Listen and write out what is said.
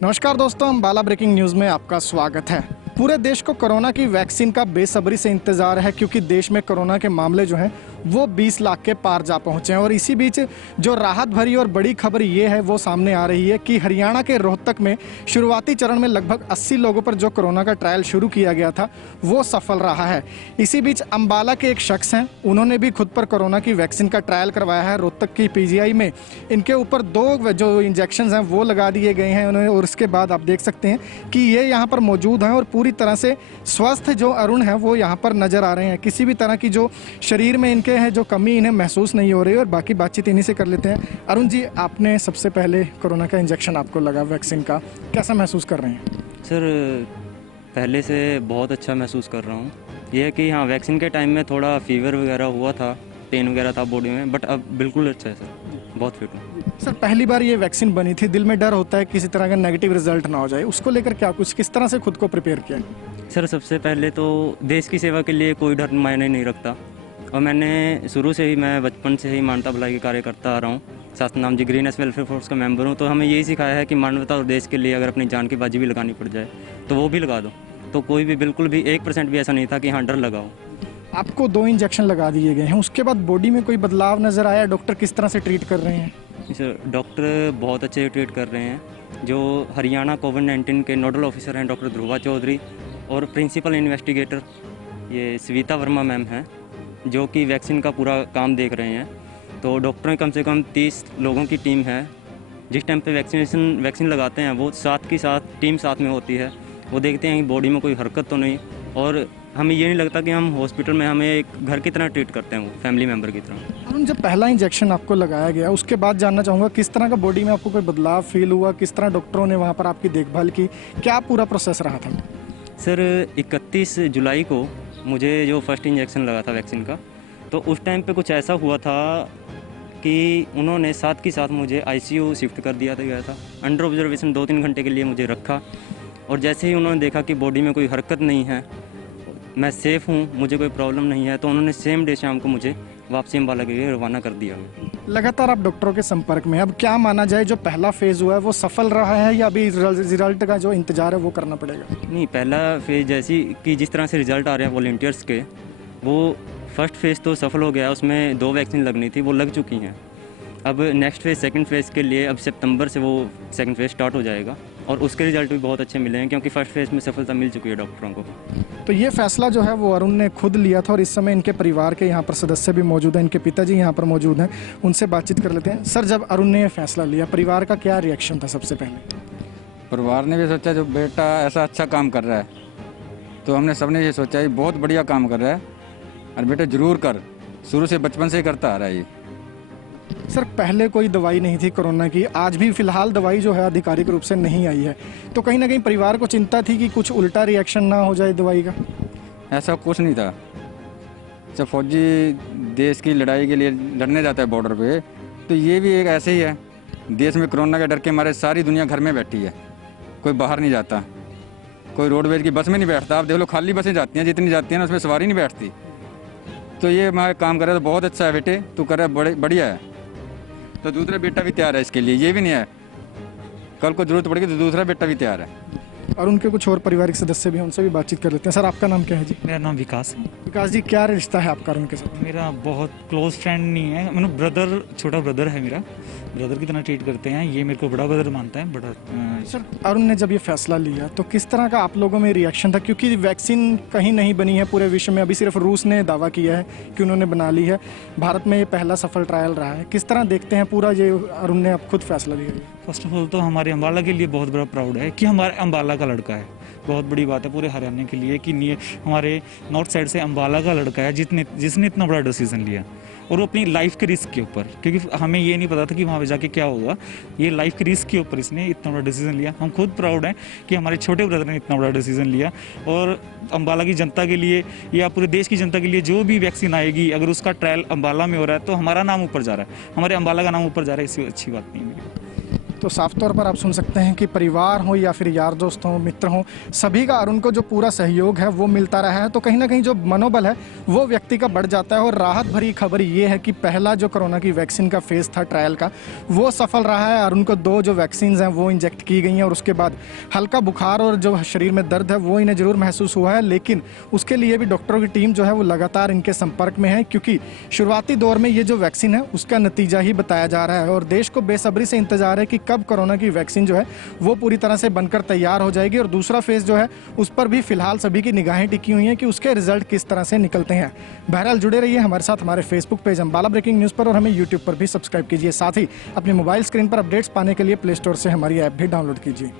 नमस्कार दोस्तों, Ambala breaking news में आपका स्वागत है। पूरे देश को कोरोना की वैक्सीन का बेसब्री से इंतजार है क्योंकि देश में कोरोना के मामले जो हैं वो 20 लाख के पार जा पहुंचे हैं। और इसी बीच जो राहत भरी और बड़ी खबर ये है वो सामने आ रही है कि हरियाणा के रोहतक में शुरुआती चरण में लगभग 80 लोगों पर जो कोरोना का ट्रायल शुरू किया गया था वो सफल रहा है। इसी बीच अंबाला के एक शख्स हैं, उन्होंने भी खुद पर कोरोना की वैक्सीन का ट्रायल करवाया है। रोहतक की पीजीआई में इनके ऊपर 2 जो इंजेक्शन हैं वो लगा दिए गए हैं उन्हें। और इसके बाद आप देख सकते हैं कि ये यहाँ पर मौजूद हैं और पूरी तरह से स्वस्थ जो अरुण है वो यहाँ पर नजर आ रहे हैं। किसी भी तरह की जो शरीर में इनके है जो कमी इन्हें महसूस नहीं हो रही है। और बाकी बातचीत इन्हीं से कर लेते हैं। अरुण जी, आपने सबसे पहले कोरोना का इंजेक्शन आपको लगा वैक्सीन का, कैसा महसूस कर रहे हैं? सर, पहले से बहुत अच्छा महसूस कर रहा हूँ। यह है कि हाँ, वैक्सीन के टाइम में थोड़ा फीवर वगैरह हुआ था, पेन वगैरह था बॉडी में, बट अब बिल्कुल अच्छा है सर, बहुत फिट हूँ। सर, पहली बार ये वैक्सीन बनी थी, दिल में डर होता है किसी तरह का नेगेटिव रिजल्ट ना हो जाए, उसको लेकर क्या कुछ किस तरह से खुद को प्रिपेयर किया? सर, सबसे पहले तो देश की सेवा के लिए कोई डर मायने नहीं रखता। और मैंने शुरू से ही, मैं बचपन से ही मानवता भलाई के कार्य करता आ रहा हूँ। Satnam ji green S welfare force का मेंबर हूँ। तो हमें यही सिखाया है कि मानवता और देश के लिए अगर अपनी जान की बाजी भी लगानी पड़ जाए तो वो भी लगा दो। तो कोई भी बिल्कुल भी 1% भी ऐसा नहीं था कि हाँ डर लगाओ। आपको 2 इंजेक्शन लगा दिए गए हैं, उसके बाद बॉडी में कोई बदलाव नजर आया? डॉक्टर किस तरह से ट्रीट कर रहे हैं? सर, डॉक्टर बहुत अच्छे ट्रीट कर रहे हैं। जो हरियाणा कोविड-19 के नोडल ऑफिसर हैं डॉक्टर ध्रुवा चौधरी, और प्रिंसिपल इन्वेस्टिगेटर ये स्वीता वर्मा मैम हैं जो कि वैक्सीन का पूरा काम देख रहे हैं। तो डॉक्टरों की कम से कम 30 लोगों की टीम है। जिस टाइम पे वैक्सीन लगाते हैं वो साथ की साथ टीम साथ में होती है। वो देखते हैं कि बॉडी में कोई हरकत तो नहीं, और हमें ये नहीं लगता कि हम हॉस्पिटल में, हमें एक घर की तरह ट्रीट करते हैं, वो फैमिली मेम्बर की तरह। अरुण, जब पहला इंजेक्शन आपको लगाया गया उसके बाद जानना चाहूँगा किस तरह का बॉडी में आपको कोई बदलाव फील हुआ, किस तरह डॉक्टरों ने वहाँ पर आपकी देखभाल की, क्या पूरा प्रोसेस रहा था? सर, 31 जुलाई को मुझे जो फर्स्ट इंजेक्शन लगा था वैक्सीन का, तो उस टाइम पे कुछ ऐसा हुआ था कि उन्होंने साथ के साथ मुझे आईसीयू शिफ्ट कर दिया गया था। अंडर ऑब्जर्वेशन 2-3 घंटे के लिए मुझे रखा। और जैसे ही उन्होंने देखा कि बॉडी में कोई हरकत नहीं है, मैं सेफ़ हूँ, मुझे कोई प्रॉब्लम नहीं है, तो उन्होंने सेम डे शाम को मुझे वापसी अंबाला के लिए रवाना कर दिया। लगातार आप डॉक्टरों के संपर्क में, अब क्या माना जाए जो पहला फेज़ हुआ है वो सफल रहा है या अभी रिजल्ट का जो इंतजार है वो करना पड़ेगा? नहीं, पहला फेज़ जैसी कि जिस तरह से रिज़ल्ट आ रहे हैं वॉलंटियर्स के, वो फर्स्ट फेज़ तो सफल हो गया। उसमें 2 वैक्सीन लगनी थी, वो लग चुकी हैं। अब नेक्स्ट फेज़, सेकंड फेज़ के लिए अब सितंबर से वो सेकंड फेज़ स्टार्ट हो जाएगा, और उसके रिजल्ट भी बहुत अच्छे मिले हैं क्योंकि फर्स्ट फेज़ में सफलता मिल चुकी है डॉक्टरों को। तो ये फैसला जो है वो अरुण ने खुद लिया था और इस समय इनके परिवार के यहाँ पर सदस्य भी मौजूद हैं, इनके पिताजी यहाँ पर मौजूद हैं, उनसे बातचीत कर लेते हैं। सर, जब अरुण ने ये फैसला लिया, परिवार का क्या रिएक्शन था सबसे पहले? परिवार ने भी सोचा जो बेटा ऐसा अच्छा काम कर रहा है, तो हमने सबने ये सोचा ये बहुत बढ़िया काम कर रहा है और बेटा ज़रूर कर, शुरू से बचपन से ही करता आ रहा है ये। सर, पहले कोई दवाई नहीं थी कोरोना की, आज भी फिलहाल दवाई जो है आधिकारिक रूप से नहीं आई है, तो कहीं ना कहीं परिवार को चिंता थी कि कुछ उल्टा रिएक्शन ना हो जाए दवाई का? ऐसा कुछ नहीं था। जब फौजी देश की लड़ाई के लिए लड़ने जाता है बॉर्डर पे, तो ये भी एक ऐसे ही है। देश में कोरोना के डर के मारे सारी दुनिया घर में बैठी है, कोई बाहर नहीं जाता, कोई रोडवेज की बस में नहीं बैठता। आप देख लो, खाली बसें जाती हैं, जितनी जाती हैं ना उसमें सवारी नहीं बैठती। तो ये मैं काम कर रहा है तो बहुत अच्छा है बेटे, तू कर रहा है, बड़े बढ़िया है। तो दूसरा बेटा भी तैयार है इसके लिए, ये भी नहीं है कल को जरूरत पड़ेगी तो दूसरा बेटा भी तैयार है। और उनके कुछ और पारिवारिक सदस्य भी हैं, उनसे भी बातचीत कर लेते हैं। सर, आपका नाम क्या है जी? मेरा नाम विकास है। विकास जी, क्या रिश्ता है आपका अरुण के साथ? मेरा बहुत क्लोज फ्रेंड नहीं है, मतलब ब्रदर, छोटा ब्रदर है मेरा, ब्रदर की तरह ट्रीट करते हैं। ये मेरे को बड़ा ब्रदर मानता है, बड़ा। सर, अरुण ने जब ये फैसला लिया तो किस तरह का आप लोगों में रिएक्शन था? क्योंकि वैक्सीन कहीं नहीं बनी है पूरे विश्व में, अभी सिर्फ रूस ने दावा किया है कि उन्होंने बना ली है। भारत में ये पहला सफल ट्रायल रहा है, किस तरह देखते हैं पूरा ये अरुण ने अब खुद फैसला लिया? फर्स्ट ऑफ ऑल तो हमारे अंबाला के लिए बहुत बड़ा प्राउड है कि हमारे अंबाला का लड़का है। बहुत बड़ी बात है पूरे हरियाणा के लिए कि हमारे नॉर्थ साइड से अंबाला का लड़का है जिसने इतना बड़ा डिसीजन लिया, और वो अपनी लाइफ के रिस्क के ऊपर, क्योंकि हमें ये नहीं पता था कि वहाँ पे जाके क्या होगा। ये लाइफ के रिस्क के ऊपर इसने इतना बड़ा डिसीजन लिया। हम खुद प्राउड हैं कि हमारे छोटे ब्रदर ने इतना बड़ा डिसीजन लिया। और अंबाला की जनता के लिए या पूरे देश की जनता के लिए जो भी वैक्सीन आएगी, अगर उसका ट्रायल अंबाला में हो रहा है तो हमारा नाम ऊपर जा रहा है, हमारे अंबाला का नाम ऊपर जा रहा है, इससे अच्छी बात नहीं है। तो साफ तौर पर आप सुन सकते हैं कि परिवार हो या फिर यार दोस्त हो, मित्र हो, सभी का अरुण को जो पूरा सहयोग है वो मिलता रहा है। तो कहीं ना कहीं जो मनोबल है वो व्यक्ति का बढ़ जाता है। और राहत भरी खबर ये है कि पहला जो कोरोना की वैक्सीन का फेज़ था ट्रायल का, वो सफल रहा है। अरुण को 2 जो वैक्सीन हैं वो इंजेक्ट की गई हैं और उसके बाद हल्का बुखार और जो शरीर में दर्द है वो इन्हें ज़रूर महसूस हुआ है, लेकिन उसके लिए भी डॉक्टरों की टीम जो है वो लगातार इनके संपर्क में है, क्योंकि शुरुआती दौर में ये जो वैक्सीन है उसका नतीजा ही बताया जा रहा है। और देश को बेसब्री से इंतजार है कि कब कोरोना की वैक्सीन जो है वो पूरी तरह से बनकर तैयार हो जाएगी। और दूसरा फेज़ जो है उस पर भी फिलहाल सभी की निगाहें टिकी हुई हैं कि उसके रिजल्ट किस तरह से निकलते हैं। बहरहाल जुड़े रहिए हमारे साथ हमारे Facebook page Ambala breaking news पर और हमें यूट्यूब पर भी सब्सक्राइब कीजिए। साथ ही अपनी मोबाइल स्क्रीन पर अपडेट्स पाने के लिए प्ले स्टोर से हमारी ऐप भी डाउनलोड कीजिए।